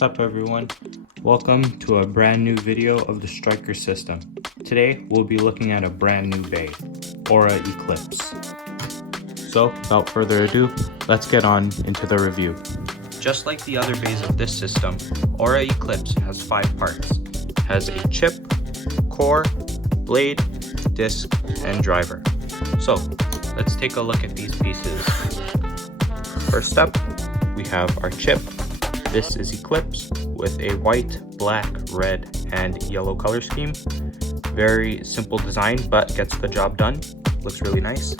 What's up everyone? Welcome to a brand new video of the StrikerS system. Today we'll be looking at a brand new bay, Aura Eclipse. So without further ado, let's get on into the review. Just like the other bays of this system, Aura Eclipse has 5 parts. It has a chip, core, blade, disc, and driver. So let's take a look at these pieces. First up, we have our chip. This is Eclipse with a white, black, red, and yellow color scheme. Very simple design, but gets the job done. Looks really nice.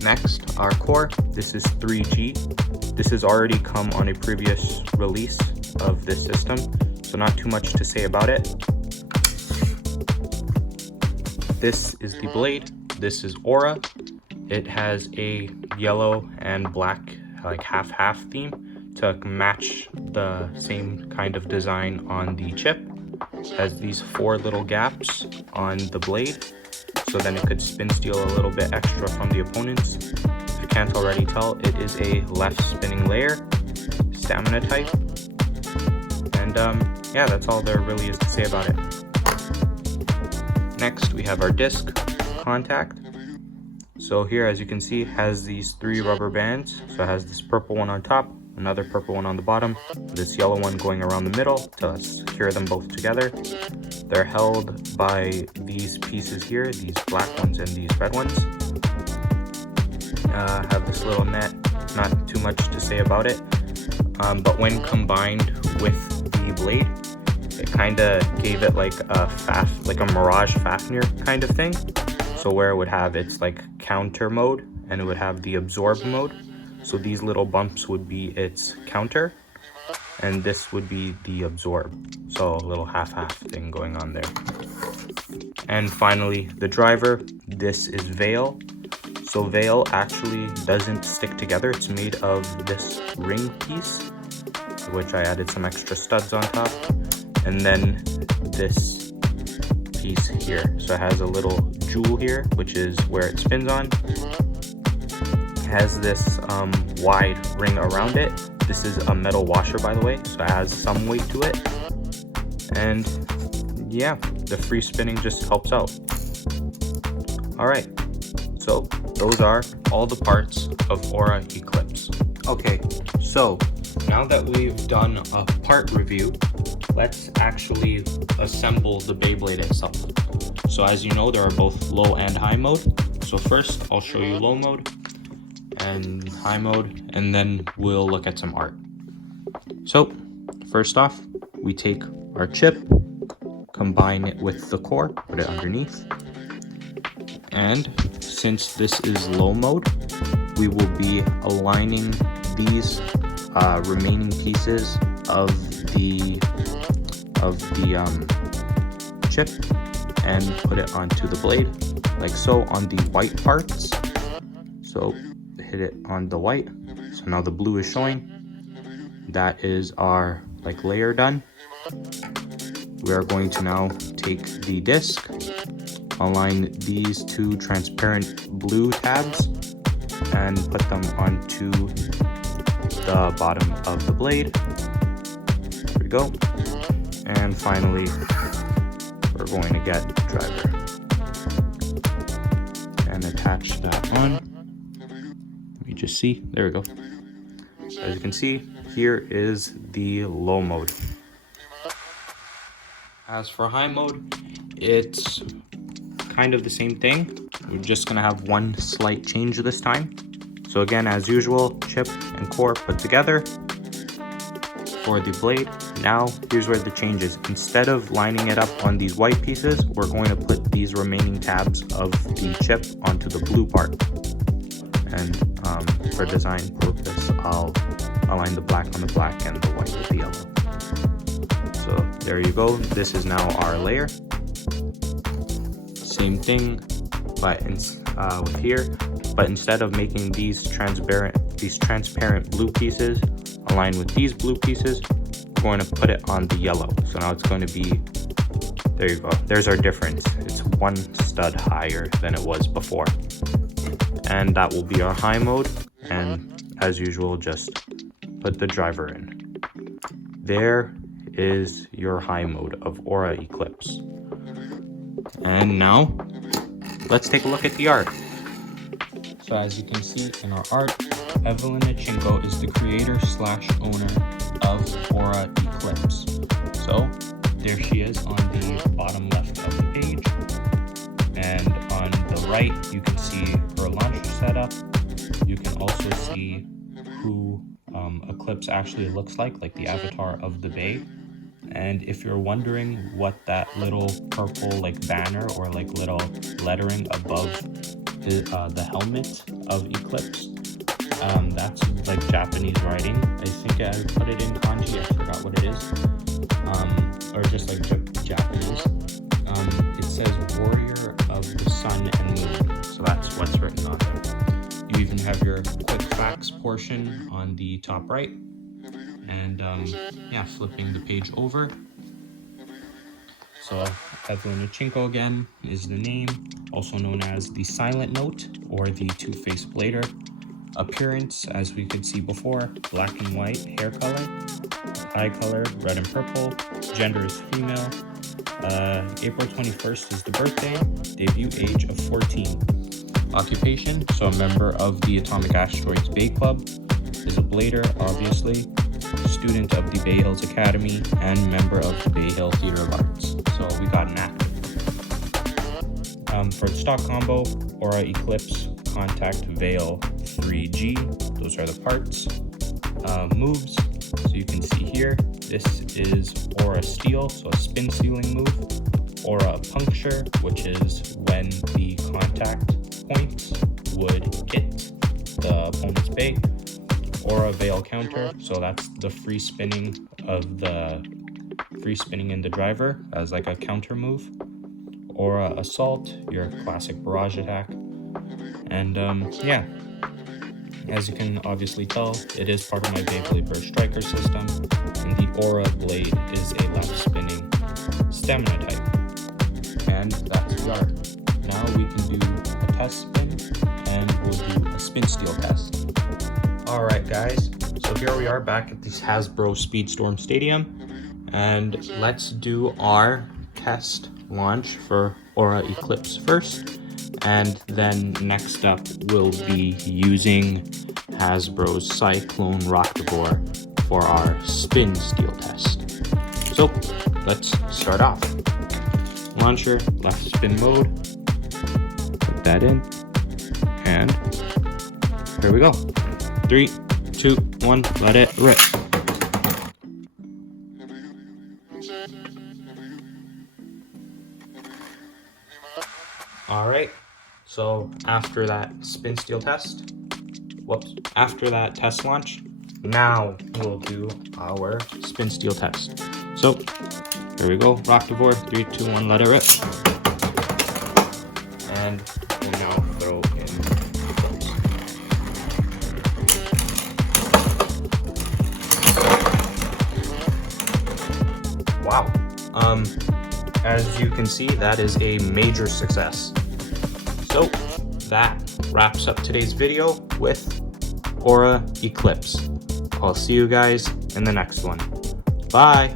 Next, our core. This is 3G. This has already come on a previous release of this system, so not too much to say about it. This is the blade. This is Aura. It has a yellow and black, like half-half theme to match the same kind of design on the chip. It has these 4 little gaps on the blade, so then it could spin steal a little bit extra from the opponents. If you can't already tell, it is a left spinning layer, stamina type, and yeah, that's all there really is to say about it. Next, we have our disc contact. So here, as you can see, has these 3 rubber bands. So it has this purple one on top, another purple one on the bottom, this yellow one going around the middle to secure them both together. They're held by these pieces here, these black ones and these red ones. Have this little net, not too much to say about it, but when combined with the blade, it kind of gave it like a Mirage Fafnir kind of thing. So where it would have its like counter mode and it would have the absorb mode. So these little bumps would be its counter and this would be the absorb. So a little half-half thing going on there. And finally, the driver. This is Veil. So Veil actually doesn't stick together. It's made of this ring piece, which I added some extra studs on top. And then this piece here. So it has a little jewel here, which is where it spins on. Has this wide ring around it. This is a metal washer, by the way, so it has some weight to it. And yeah, the free spinning just helps out. Alright, so those are all the parts of Aura Eclipse. Okay, so now that we've done a part review, let's actually assemble the Beyblade itself. So as you know, there are both low and high mode. So first, I'll show you low mode and high mode, and then we'll look at some art. So first off, we take our chip, combine it with the core, put it underneath, and since this is low mode, we will be aligning these remaining pieces of the chip and put it onto the blade like so on the white parts. So hit it on the white, so now the blue is showing. That is our layer done. We are going to now take the disc, align these 2 transparent blue tabs and put them onto the bottom of the blade. There we go. And finally, we're going to get driver and attach that on. Let me just see, there we go. As you can see, here is the low mode. As for high mode, it's kind of the same thing. We're just gonna have one slight change this time. So again, as usual, chip and core put together for the blade. Now, here's where the change is. Instead of lining it up on these white pieces, we're going to put these remaining tabs of the chip onto the blue part. And for design purpose, I'll align the black on the black and the white with the yellow. So there you go. This is now our layer. Same thing, but with here. But instead of making these transparent blue pieces align with these blue pieces, we're going to put it on the yellow. So now it's going to be, there you go. There's our difference. It's 1 stud higher than it was before. And that will be our high mode. And as usual, just put the driver in. there is your high mode of Aura Eclipse. And now, let's take a look at the art. So as you can see in our art, Evelyn Achinko is the creator/owner of Aura Eclipse. So there she is on the bottom left of the page. And on the right, you can see her launcher setup. You can also see who Eclipse actually looks like the avatar of the Bay. And if you're wondering what that little purple banner or little lettering above the helmet of Eclipse, that's Japanese writing. I think I put it in kanji, I forgot what it is, or just Japanese. It says Warrior of the Sun and Moon, so that's what's written on there. You even have your quick facts portion on the top right, and yeah, flipping the page over. So Evelyn Achinko again is the name, also known as the Silent Note or the Two-Faced Blader. Appearance, as we could see before, black and white hair color, eye color red and purple, gender is female, April 21st is the birthday, debut age of 14. Occupation, so a member of the Atomic Asteroids Bay Club, is a blader, obviously, student of the Bay Hills Academy, and member of the Bay Hill Theater of Arts. So we got an actor. For the stock combo, Aura Eclipse Contact Veil 3G, those are the parts. Moves, so you can see here, this is Aura Steal, so a spin stealing move. Aura Puncture, which is when the contact points would hit the opponent's bay. Aura Veil Counter, so that's the free spinning in the driver as a counter move. Aura Assault, your classic barrage attack. And yeah, as you can obviously tell, it is part of my Beyblade Burst StrikerS system, and the Aura Blade is a left spinning stamina type. And that's the art. Now we can do a test spin, and we'll do a spin steal test. Alright guys, so here we are back at this Hasbro Speedstorm Stadium, and let's do our test launch for Aura Eclipse first, and then next up we'll be using Hasbro's Cyclone Rocktavor for our spin steal test. So let's start off. Launcher, left spin mode, put that in, and here we go. 3, 2, 1, let it rip. Alright, so after that spin steal test, after that test launch, now we'll do our spin steal test. So, here we go, Rocktavor, 3, 2, 1, let it rip. And we'll now throw in those. Wow, as you can see, that is a major success. So that wraps up today's video with Aura Eclipse. I'll see you guys in the next one. Bye!